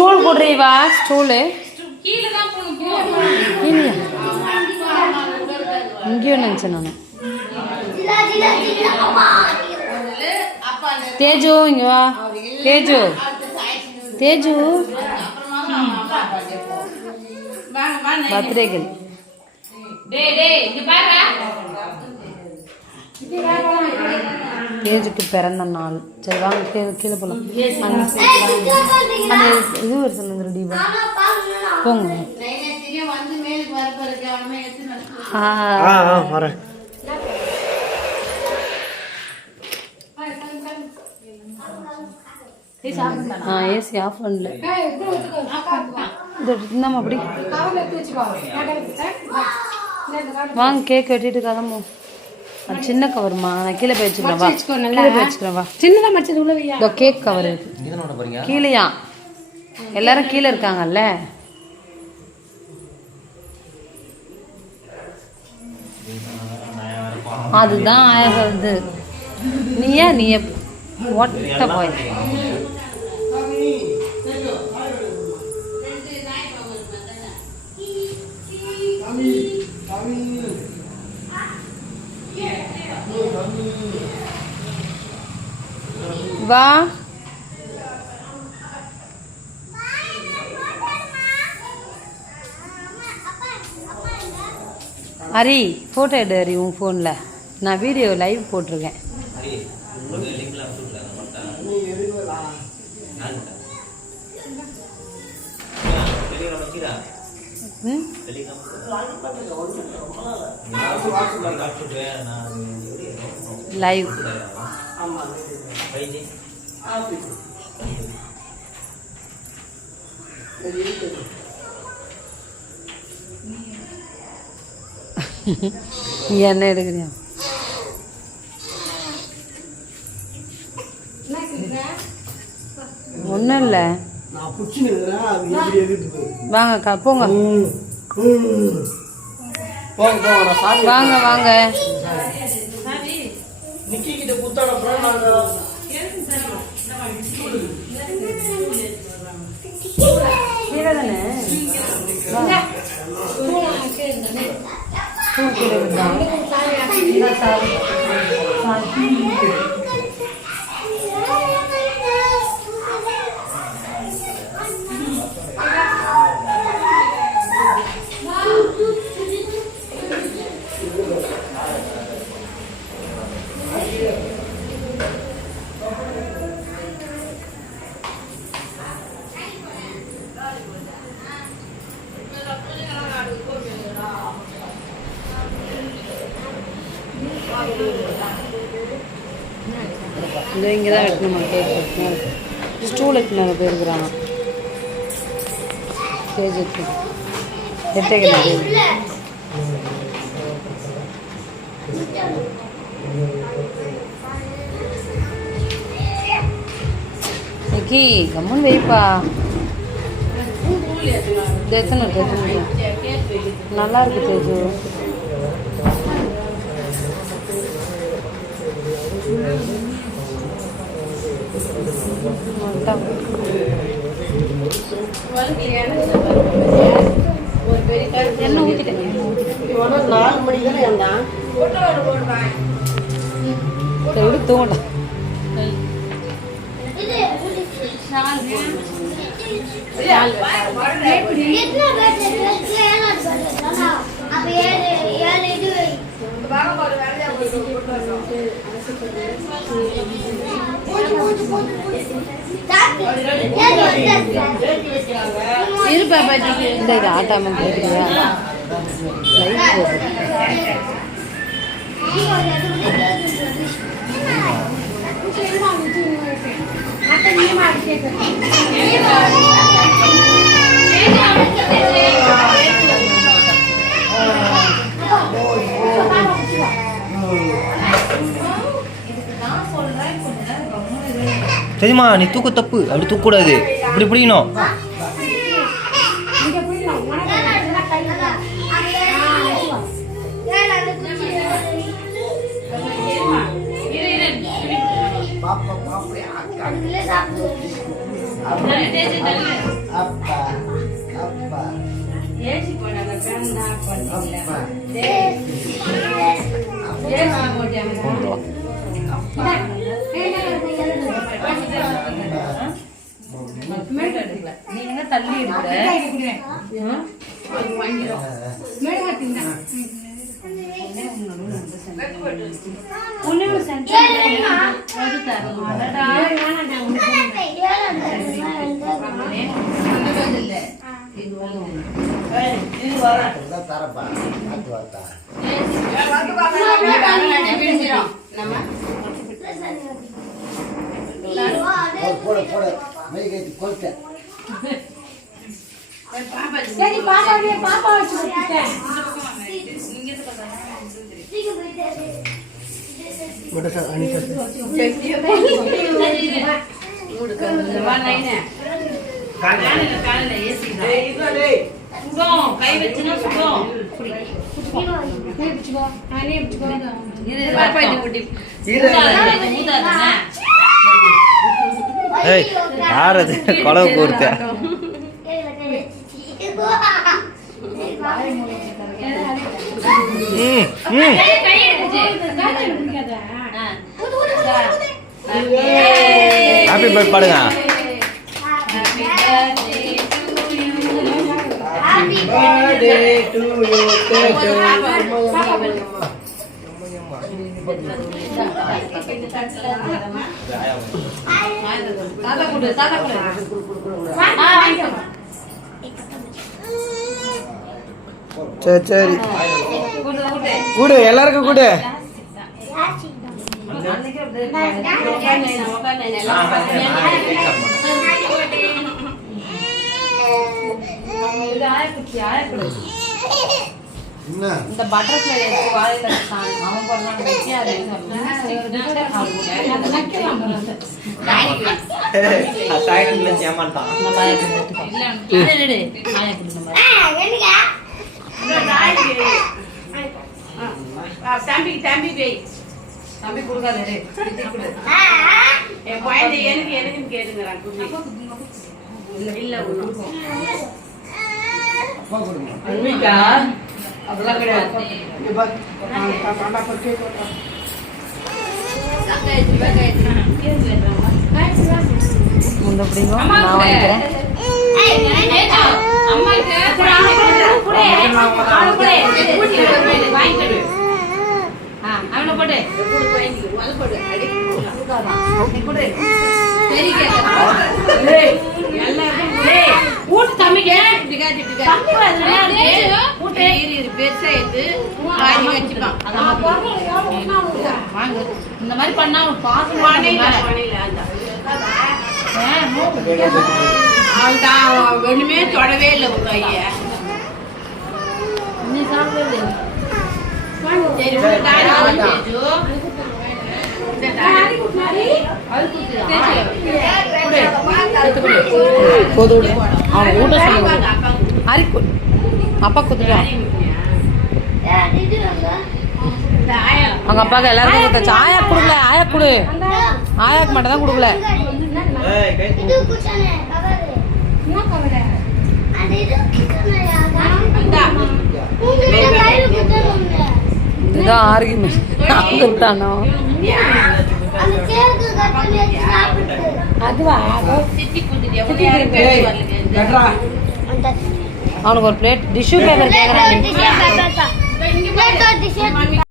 Stool போடுறீவா stool இங்கேயும் நினச்சேன் நான். தேஜு இங்கே வா. தேஜு தேஜு பர்த்டேகள் தேஜுக்கு பிறந்த நாள். சரி வாங்க கீழே போகலாம். அந்த இது ஒரு சொல்லுங்க தீபா போங்க. வரேன். ஏசி ஆஃப் பண்ணல. இந்தாம்மா அப்படி வாங்க கேக் வெட்டிட்டு கிளம்பும். அது சின்ன கவருமா நான் கீழே போய் வச்சுக்கிறேன். வா கீழே போய் வச்சுக்கிறேன். வா சின்னதாக மச்சது உள்ள இதோ கேக் கவர் இருக்கு கீழேயா. எல்லாரும் கீழே இருக்காங்கல்ல. அதுதான் ஆகிறது. நீ ஒட்ட போய் வா. ஹரி ஃபோட்டோ எடு ஹரி உன் ஃபோனில். நான் வீடியோ லைவ் போட்டிருக்கேன். லைவ் என்ன எடுக்கிறியா? ஒன்றும் இல்லை வாங்க போங்க வாங்க வாங்க. இங்கே தான் வைக்கணுமா கேக் வைக்கணும். ஸ்டூல் வைக்கணும் போயிருக்கிறாங்க. தேஜுக்கு எட்டை நிக்கி கம்மன் வைப்பா. எத்தனை நல்லா இருக்கு தேஜு. என்ன ஊத்திட்டேன் 4 மணிக்கு தானே வந்தான். எப்படி தூங்கலாம். இருப்பா பாட்டிக்கு இந்த இது ஆட்டாம கேட்குறியா? தெரியுமா நீ தூக்க தப்பு. அப்படி தூக்கக்கூடாது. இப்படி பிடிக்கணும். நீங்க தள்ளி கை வச்சுனா சுகம் யார் அது கொலவு கூர்த்த ஹாப்பி பர்த்டே பாடுங்க. Happy birthday to you. சரி சரி கூடு எல்லாருக்கும் கூடு. இந்த பட்டர்ஃப்ளை வாழையில அவன் போடுறான் தம்பி கொடுக்காது என் குழந்தை எனக்கு எனக்குன்னு கேட்டுக்கிறான். இல்ல அதெல்லாம் கிடையாது. நான் வாங்கிக்கிறேன். அவனை போட்டு இந்த மாதிரி பண்ணா ஒண்ணுமே தொடவே இல்லை உங்க ஐயா. நீ சாப்பிடுறது அப்பா குத்துட்டான். அவங்க அப்பாவுக்கு எல்லாருக்கும் கொடுத்தாச்சு. ஆயா கொடுக்கல, ஆயா கொடு. ஆயாக்கு மட்டும் தான் கொடுக்கல. இதுதான் ஆர்கியூமெண்ட் கொடுத்தானோ அதுவா அவனுக்கு ஒரு பிளேட் டிஷ்யூ பேப்பர் கேட்குறான்.